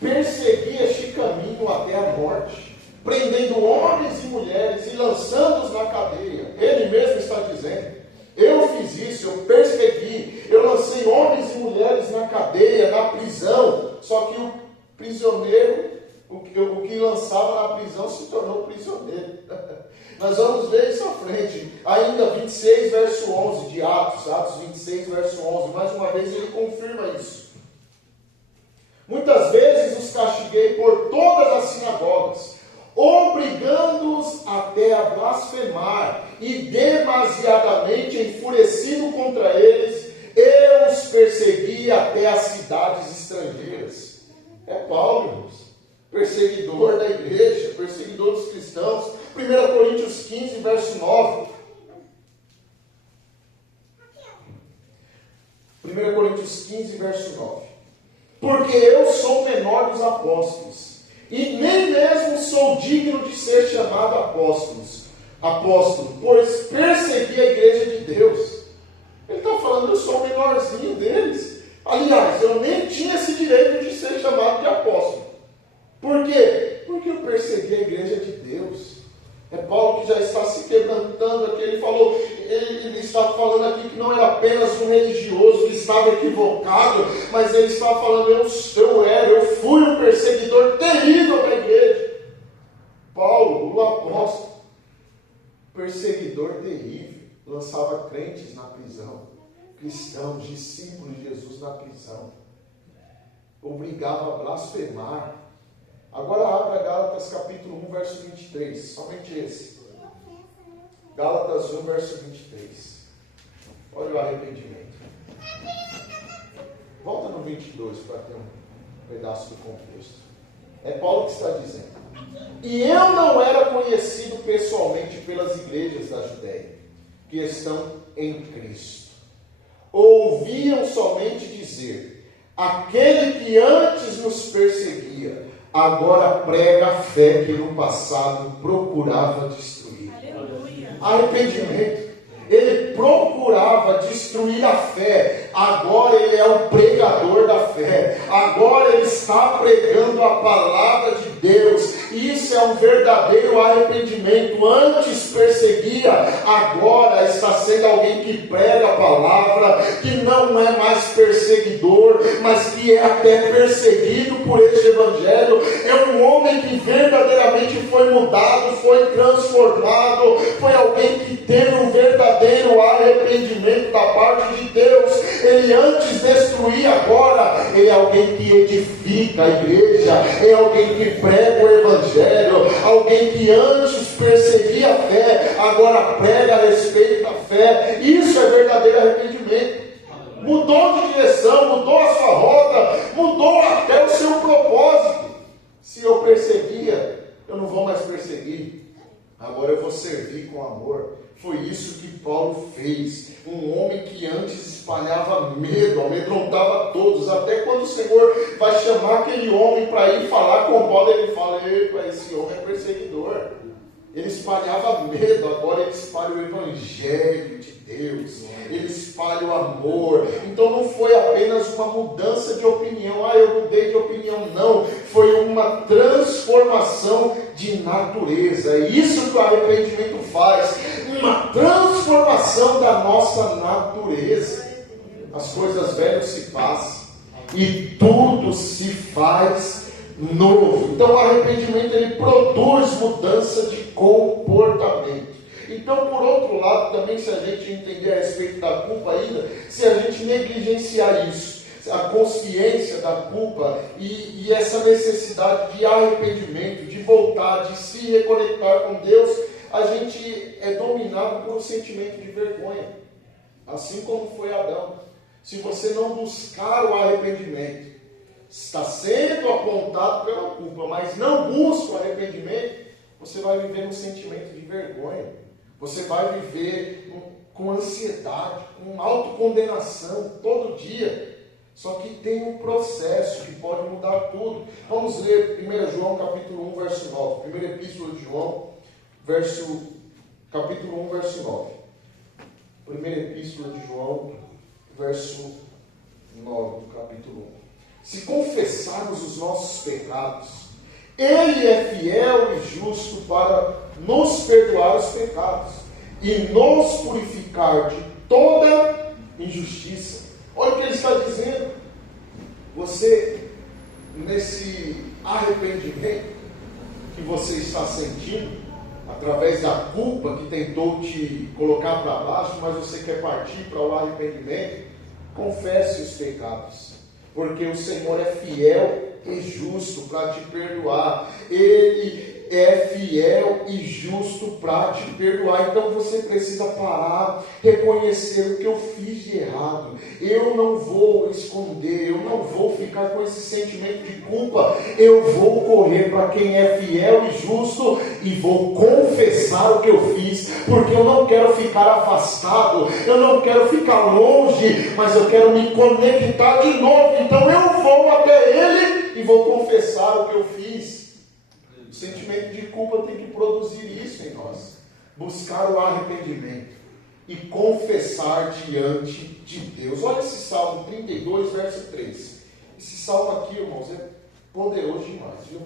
Perseguia este caminho até a morte, prendendo homens e mulheres e lançando-os na cadeia. Ele mesmo está dizendo, eu fiz isso, eu persegui, eu lancei homens e mulheres na cadeia, na prisão. Só que o prisioneiro, o que lançava na prisão se tornou prisioneiro. Nós vamos ver isso à frente. Ainda 26, verso 11 de Atos. Atos 26, verso 11. Mais uma vez ele confirma isso. Muitas vezes os castiguei por todas as sinagogas, obrigando-os até a blasfemar, e demasiadamente enfurecido contra eles, eu os persegui até as cidades estrangeiras. É Paulo, irmãos. Perseguidor da igreja, perseguidor dos cristãos. 1 Coríntios 15, verso 9. 1 Coríntios 15, verso 9. Porque eu sou o menor dos apóstolos, e nem mesmo sou digno de ser chamado apóstolo, pois persegui a igreja de Deus. Ele está falando, eu sou o menorzinho deles. Aliás, eu nem tinha esse direito de ser chamado de apóstolo. Por quê? Porque eu persegui a igreja de Deus. É Paulo que já está se quebrantando aqui. Ele está falando aqui que não era apenas um religioso que estava equivocado, mas ele está falando, eu fui um perseguidor terrível da igreja. Paulo, o apóstolo, perseguidor terrível, lançava crentes na prisão, cristãos, discípulos de Jesus na prisão, obrigava a blasfemar. Agora abra Gálatas capítulo 1, verso 23, somente esse. Gálatas 1, verso 23. Olha o arrependimento. Volta no 22 para ter um pedaço do contexto. É Paulo que está dizendo. E eu não era conhecido pessoalmente pelas igrejas da Judéia, que estão em Cristo. Ouviam somente dizer: aquele que antes nos perseguia, agora prega a fé que no passado procurava destruir. Aleluia. Arrependimento. Ele procurava destruir a fé, agora ele é o pregador da fé, agora ele está pregando a palavra de Deus. Isso é um verdadeiro arrependimento. Antes perseguia, agora está sendo alguém que prega a palavra, que não é mais perseguidor, mas que é até perseguido por este evangelho. É um homem que verdadeiramente foi mudado, foi transformado, foi alguém que teve um verdadeiro arrependimento da parte de Deus. Ele antes destruía, agora ele é alguém que edifica a igreja, é alguém que prega o evangelho, alguém que antes perseguia a fé, agora prega a respeito da fé. Isso é verdadeiro arrependimento. Mudou de direção, mudou a sua rota, mudou até o seu propósito. Se eu perseguia, eu não vou mais perseguir, agora eu vou servir com amor. Foi isso que Paulo fez. Um homem que antes espalhava medo, amedrontava todos. Até quando o Senhor vai chamar aquele homem para ir falar com Paulo, ele fala: epa, esse homem é perseguidor. Ele espalhava medo, agora ele espalha o evangelho de Deus. Ele espalha o amor. Então não foi apenas uma mudança de opinião. Eu mudei de opinião. Não. Foi uma transformação de natureza. É isso que o arrependimento faz. Uma transformação da nossa natureza. As coisas velhas se passam e tudo se faz novo. Então o arrependimento ele produz mudança de comportamento. Então, por outro lado, também, se a gente entender a respeito da culpa ainda, se a gente negligenciar isso, a consciência da culpa e essa necessidade de arrependimento, de voltar, de se reconectar com Deus, a gente é dominado por um sentimento de vergonha, assim como foi Adão. Se você não buscar o arrependimento, está sendo apontado pela culpa, mas não busca o arrependimento, você vai viver um sentimento de vergonha. Você vai viver com ansiedade, com autocondenação todo dia. Só que tem um processo que pode mudar tudo. Vamos ler 1 João capítulo 1, verso 9. Primeira epístola de João, capítulo 1, verso 9. Primeira epístola de João, verso 9, capítulo 1. Se confessarmos os nossos pecados, Ele é fiel e justo para nos perdoar os pecados e nos purificar de toda injustiça. Olha o que ele está dizendo. Você, nesse arrependimento que você está sentindo, através da culpa que tentou te colocar para baixo, mas você quer partir para o arrependimento, confesse os pecados, porque o Senhor é fiel e justo para te perdoar. Ele é fiel e justo para te perdoar. Então você precisa parar, reconhecer o que eu fiz de errado. Eu não vou esconder, eu não vou ficar com esse sentimento de culpa. Eu vou correr para quem é fiel e justo e vou confessar o que eu fiz, porque eu não quero ficar afastado, eu não quero ficar longe, mas eu quero me conectar de novo. Então eu vou até Ele e vou confessar o que eu fiz. O sentimento de culpa tem que produzir isso em nós. Buscar o arrependimento e confessar diante de Deus. Olha esse Salmo 32, verso 3. Esse salmo aqui, irmãos, é poderoso demais, viu?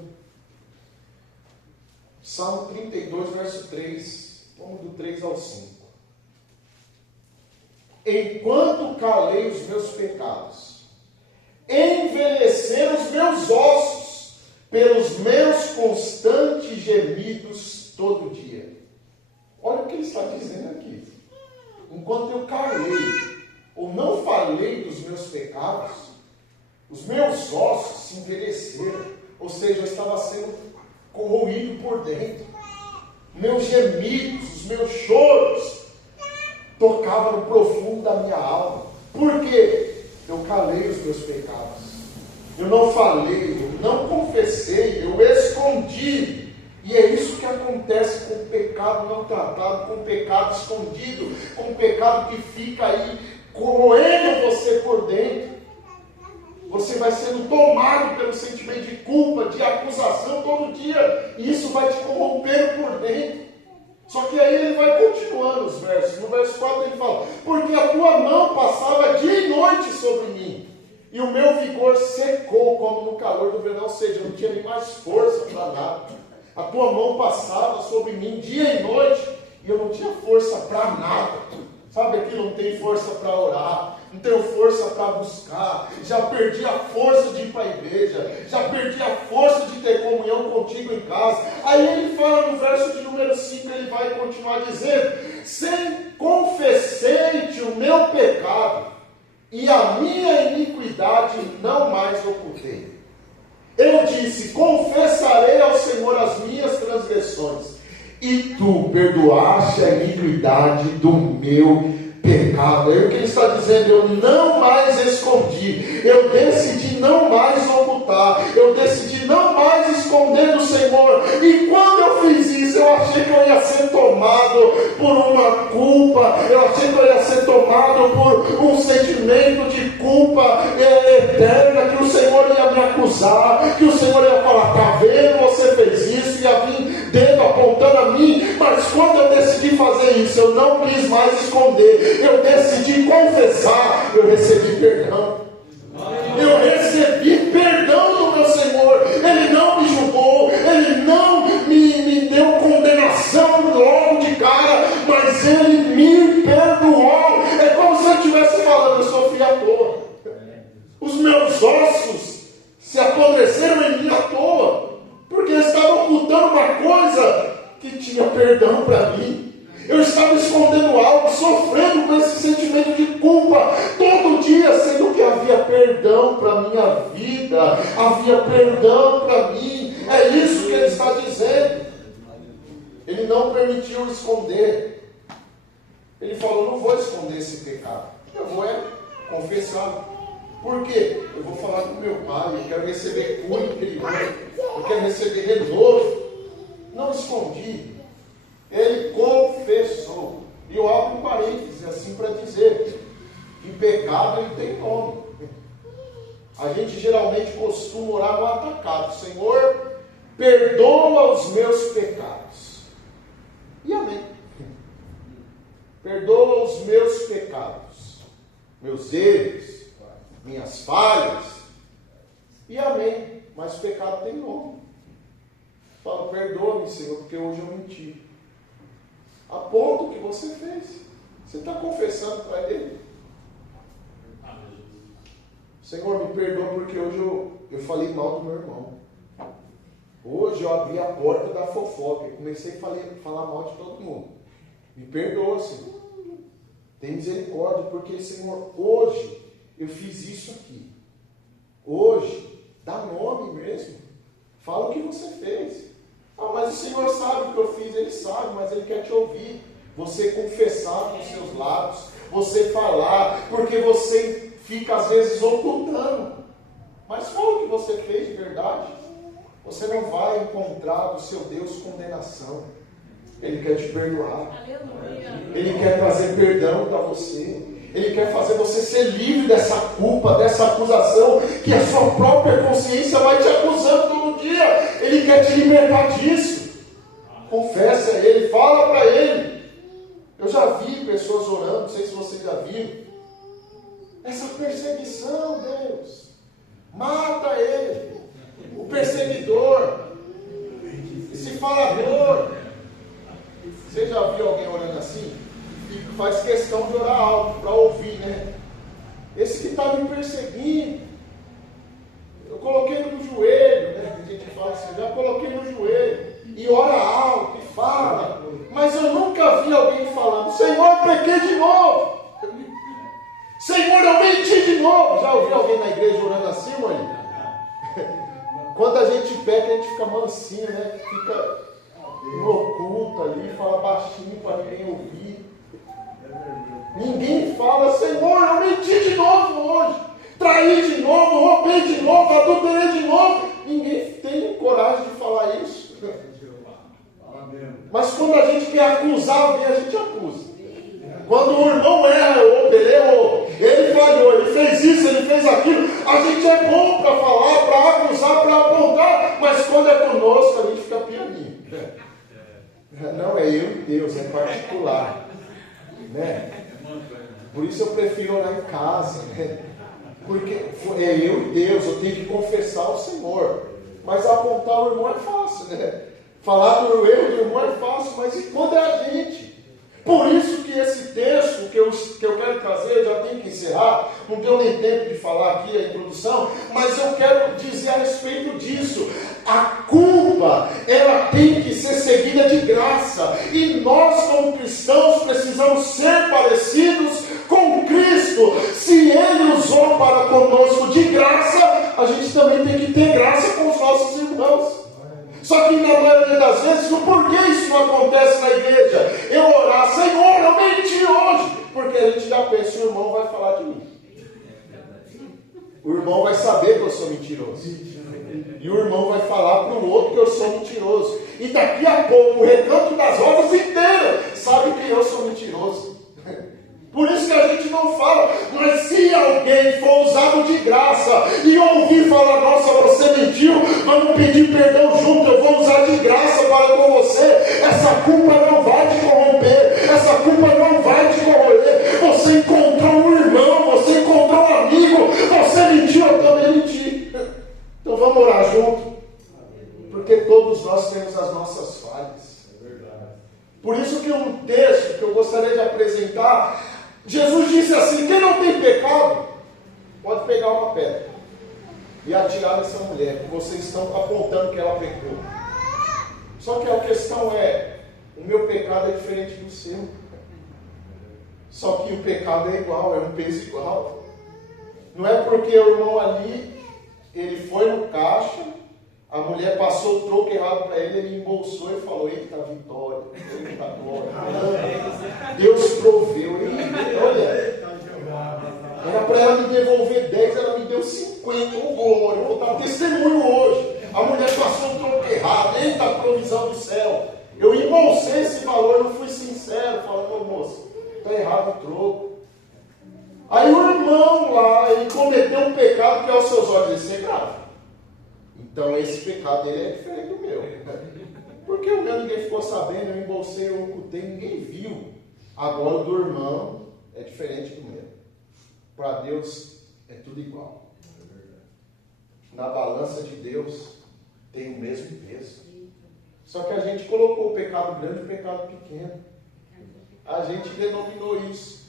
Salmo 32, verso 3. Vamos do 3 ao 5. Enquanto calei os meus pecados, envelheceram os meus ossos pelos meus constantes gemidos todo dia. Olha o que ele está dizendo aqui. Enquanto eu calei, ou não falei dos meus pecados, os meus ossos se envelheceram. Ou seja, eu estava sendo corroído por dentro. Meus gemidos, os meus choros, tocavam no profundo da minha alma. Por quê? Eu calei os meus pecados. eu não falei, eu não confessei, eu escondi. E é isso que acontece com o pecado não tratado, com o pecado escondido, com o pecado que fica aí corroendo você por dentro. Você vai sendo tomado pelo sentimento de culpa, de acusação todo dia, e isso vai te corromper por dentro. Só que aí ele vai continuando os versos. No verso 4 ele fala: porque a tua mão passava dia e noite sobre mim, e o meu vigor secou como no calor do verão. Ou seja, eu não tinha nem mais força para nada. A tua mão passava sobre mim dia e noite, e eu não tinha força para nada. Sabe aquilo? Não tenho força para orar, não tenho força para buscar, já perdi a força de ir para a igreja, já perdi a força de ter comunhão contigo em casa. Aí ele fala no verso de número 5, ele vai continuar dizendo: sem confessei-te o meu pecado, e a minha iniquidade não mais ocultei. Eu disse: confessarei ao Senhor as minhas transgressões, e tu perdoaste a iniquidade do meu pecado. Aí o que ele está dizendo: eu não mais escondi, eu decidi não mais ocultar, eu decidi não mais esconder do Senhor. E quando eu fiz isso, eu achei que eu ia ser tomado por uma culpa, eu achei que eu ia ser tomado por um sentimento de culpa eterna, que o Senhor ia me acusar, que o Senhor ia falar: está vendo, você fez isso, ia vir dedo apontando a mim. Mas quando eu decidi fazer isso, eu não quis mais esconder, eu decidi confessar, eu recebi perdão. Eu recebi perdão do meu Senhor. Ele não me julgou, ele não me deu condenação logo de cara, mas ele me perdoou. É como se eu estivesse falando: eu sofri à toa, os meus ossos se apodreceram em mim à toa, porque eu estava ocultando uma coisa que tinha perdão para mim. Eu estava escondendo algo, sofrendo com esse sentimento de culpa todo dia, sendo que havia perdão para a minha vida, havia perdão para mim. É isso que ele está dizendo. Ele não permitiu esconder. Ele falou: não vou esconder esse pecado, eu vou confessar. Por quê? Eu vou falar com meu pai, eu quero receber cura interior, eu quero receber renovo. Não escondi. Ele confessou. E eu abro um parênteses assim para dizer que pecado ele tem nome. A gente geralmente costuma orar no atacado: Senhor, perdoa os meus pecados. E amém. Perdoa os meus pecados, meus erros, minhas falhas. E amém. Mas pecado tem nome. Fala: perdoa-me, Senhor, porque hoje eu menti. Aponta o que você fez. Você está confessando para Ele: Senhor, me perdoa porque hoje eu falei mal do meu irmão. Hoje eu abri a porta da fofoca e comecei a falar mal de todo mundo. Me perdoa, Senhor. Tem misericórdia, porque, Senhor, hoje eu fiz isso aqui. Hoje, dá nome mesmo. Fala o que você fez. Ah, mas o Senhor sabe o que eu fiz. Ele sabe, mas Ele quer te ouvir. Você confessar com os seus lábios, você falar, porque você fica às vezes ocultando. Mas fala o que você fez de verdade. Você não vai encontrar do seu Deus condenação. Ele quer te perdoar. Ele quer trazer perdão para você. Ele quer fazer você ser livre dessa culpa, dessa acusação, que a sua própria consciência vai te acusando todo dia. Ele quer te libertar disso. Confessa a Ele, fala para Ele. Eu já vi pessoas orando, não sei se vocês já viram. Essa perseguição, Deus, mata ele, o perseguidor, esse falador. Você já viu alguém orando assim? E faz questão de orar alto para ouvir, né? Esse que está me perseguindo, eu coloquei no joelho, né? A gente fala assim: eu já coloquei no joelho, e ora alto, e fala, mas eu nunca vi alguém falando: Senhor, pequei de novo, Senhor, eu menti de novo. Já ouviu alguém na igreja orando assim, mãe? Quando a gente peca, a gente fica mansinho, né? Fica no oculto ali, fala baixinho para ninguém ouvir. Ninguém fala: Senhor, eu menti de novo hoje, traí de novo, roubei adulterei de novo, adulterei de novo. Ninguém tem coragem de falar isso. Mas quando a gente quer acusar alguém, a gente acusa. Quando o irmão erra, ele errou, ele falhou, ele fez isso, ele fez aquilo, a gente é bom para falar, para acusar, para apontar, mas quando é conosco, a gente fica pianinho. Não é eu e Deus, é particular. Né? Por isso eu prefiro orar em casa, né? Porque é eu e Deus, eu tenho que confessar ao Senhor. Mas apontar o irmão é fácil, né? Falar do erro do irmão é fácil, mas e quando é a gente? Por isso que esse texto que eu quero trazer, eu já tenho que encerrar, não deu nem tempo de falar aqui a introdução, mas eu quero dizer a respeito disso. A culpa, ela tem que ser seguida de graça, e nós como cristãos precisamos ser parecidos com Cristo. Se Ele usou para conosco de graça, a gente também tem que ter graça com os nossos irmãos. Só que na maioria das vezes, o porquê isso não acontece na igreja? Eu orar, Senhor, eu menti hoje. Porque a gente já pensa, o irmão vai falar de mim. O irmão vai saber que eu sou mentiroso. E o irmão vai falar para o outro que eu sou mentiroso. E daqui a pouco, o Recanto das Rosas inteiro sabe que eu sou mentiroso. Por isso que a gente não fala. Mas se alguém for usado de graça e ouvir falar, nossa, você mentiu, vamos pedir perdão junto, eu vou usar de graça para com você, essa culpa não vai te corromper, essa culpa não vai te corroer. Você encontrou um irmão, você encontrou um amigo, você mentiu, eu também menti. Então vamos orar junto, porque todos nós temos as nossas falhas. Por isso que um texto que eu gostaria de apresentar, Jesus disse assim: quem não tem pecado, pode pegar uma pedra e atirar nessa mulher, que vocês estão apontando que ela pecou. Só que a questão é, o meu pecado é diferente do seu. Só que o pecado é igual, é um peso igual. Não é porque o irmão ali, ele foi no caixa, a mulher passou o troco errado para ele, ele embolsou e falou: eita vitória, eita glória. Deus proveu. Olha, era para ela me devolver 10, ela me deu 50. Oh, glória, eu vou dar testemunho hoje. A mulher passou o troco errado, eita provisão do céu. Eu embolsei esse valor, eu não fui sincero, falando: ô moço, está errado o troco. Aí o irmão lá, ele cometeu um pecado que aos seus olhos esse é grave. Então esse pecado dele é diferente do meu. Porque o meu ninguém ficou sabendo, eu embolsei, eu ocultei, ninguém viu. Agora o do irmão é diferente do meu. Para Deus é tudo igual. Na balança de Deus tem o mesmo peso. Só que a gente colocou o pecado grande e o pecado pequeno. A gente denominou isso.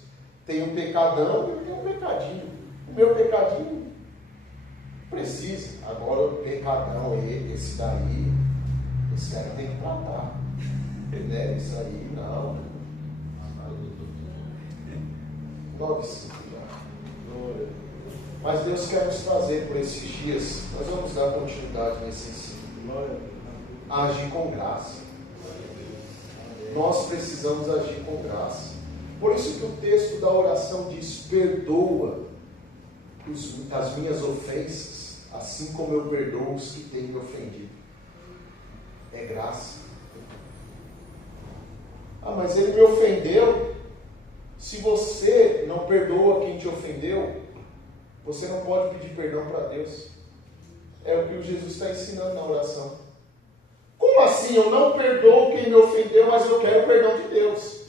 Tem um pecadão e tem um pecadinho. O meu pecadinho precisa. Agora o pecadão, esse daí tem que tratar. Né? Isso aí não. Mas Deus quer nos trazer por esses dias. Nós vamos dar continuidade nesse ensino. Agir com graça. Nós precisamos agir com graça. Por isso que o texto da oração diz: perdoa as minhas ofensas, assim como eu perdoo os que têm me ofendido. É graça. Ah, mas ele me ofendeu. Se você não perdoa quem te ofendeu, você não pode pedir perdão para Deus. É o que o Jesus está ensinando na oração. Como assim? Eu não perdoo quem me ofendeu, mas eu quero o perdão de Deus.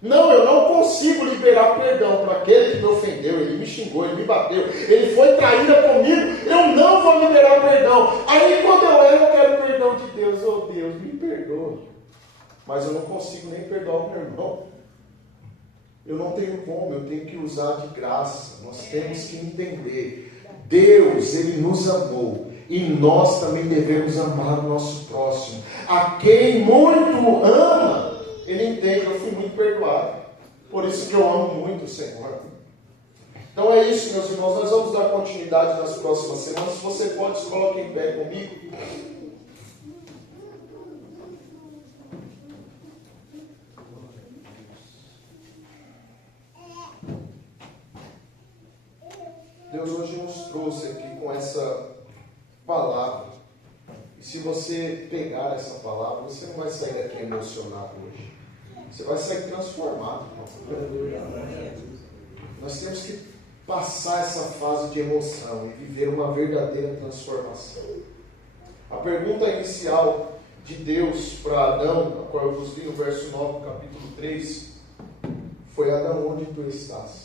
Não, eu não consigo liberar perdão para aquele que me ofendeu, ele me xingou, ele me bateu, ele foi traíra comigo, eu não vou liberar perdão. Aí quando eu erro, eu quero o perdão de Deus. Oh Deus, me perdoa. Mas eu não consigo nem perdoar o meu irmão. Eu não tenho como, eu tenho que usar de graça. Nós temos que entender. Deus, Ele nos amou. E nós também devemos amar o nosso próximo. A quem muito ama, ele entende, eu fui muito perdoado. Por isso que eu amo muito o Senhor. Então é isso, meus irmãos. Nós vamos dar continuidade nas próximas semanas. Se você pode, se coloque em pé comigo. Deus hoje nos trouxe aqui com essa palavra. E se você pegar essa palavra, você não vai sair daqui emocionado hoje. Você vai sair transformado. Nós temos que passar essa fase de emoção e viver uma verdadeira transformação. A pergunta inicial de Deus para Adão, a qual eu vos li no verso 9 do capítulo 3, foi: Adão, onde tu estás?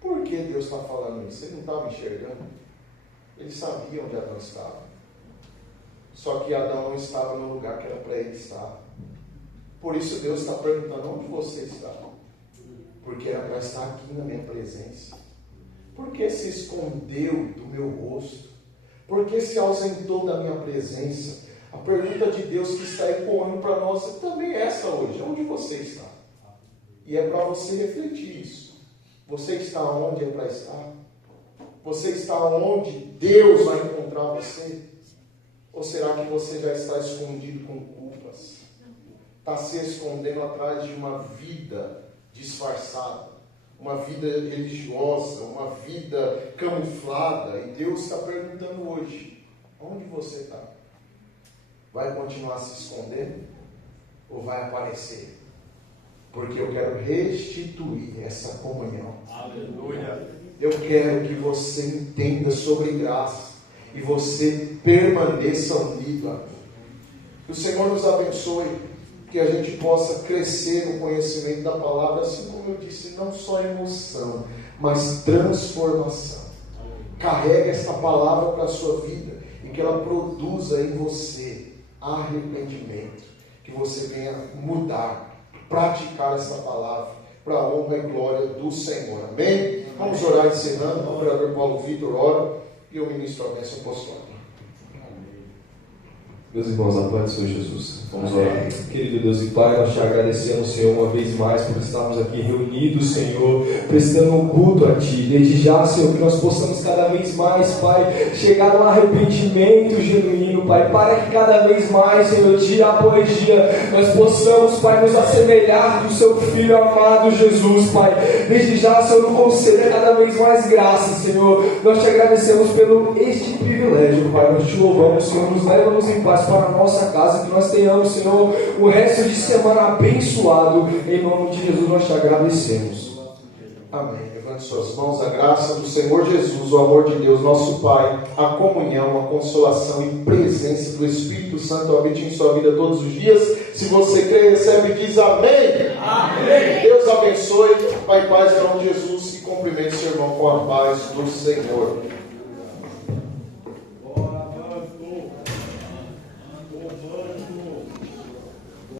Por que Deus está falando isso? Ele não estava enxergando. Ele sabia onde Adão estava. Só que Adão não estava no lugar que era para ele estar. Por isso Deus está perguntando: onde você está? Porque era para estar aqui na minha presença. Por que se escondeu do meu rosto? Por que se ausentou da minha presença? A pergunta de Deus que está ecoando para nós também é essa hoje: onde você está? E é para você refletir isso. Você está onde é para estar? Você está onde Deus vai encontrar você? Ou será que você já está escondido com culpas? Está se escondendo atrás de uma vida disfarçada, uma vida religiosa, uma vida camuflada? E Deus está perguntando hoje: onde você está? Vai continuar se escondendo? Ou vai aparecer? Porque eu quero restituir essa comunhão. Aleluia. Eu quero que você entenda sobre graça e você permaneça unido a mim. Que o Senhor nos abençoe, que a gente possa crescer no conhecimento da palavra, assim como eu disse, não só emoção, mas transformação. Carregue esta palavra para a sua vida e que ela produza em você arrependimento, que você venha mudar, praticar essa palavra para a honra e glória do Senhor. Amém? Vamos orar ensinando. O operador Paulo Vitor ora e eu ministro a bênção apostólica. Meus irmãos, a paz do Senhor Jesus. Vamos orar. Querido Deus e Pai, nós te agradecemos, Senhor, uma vez mais por estarmos aqui reunidos, Senhor, prestando um culto a Ti. Desde já, Senhor, que nós possamos cada vez mais, Pai, chegar no arrependimento genuíno, Pai, para que cada vez mais, Senhor, dia após dia, nós possamos, Pai, nos assemelhar do Seu Filho amado Jesus, Pai. Desde já, Senhor, nos conceda cada vez mais graça, Senhor. Nós te agradecemos pelo este privilégio, Pai. Nós te louvamos, Senhor, nos leva-nos em paz para a nossa casa, que nós tenhamos, Senhor, o resto de semana abençoado. Em nome de Jesus nós te agradecemos. Amém. Levante suas mãos. A graça do Senhor Jesus, o amor de Deus, nosso Pai, a comunhão, a consolação e presença do Espírito Santo habite em sua vida todos os dias. Se você crê, recebe e diz amém. Amém. Deus abençoe. Pai, paz em nome de Jesus, e cumprimente seu irmão com a paz do Senhor.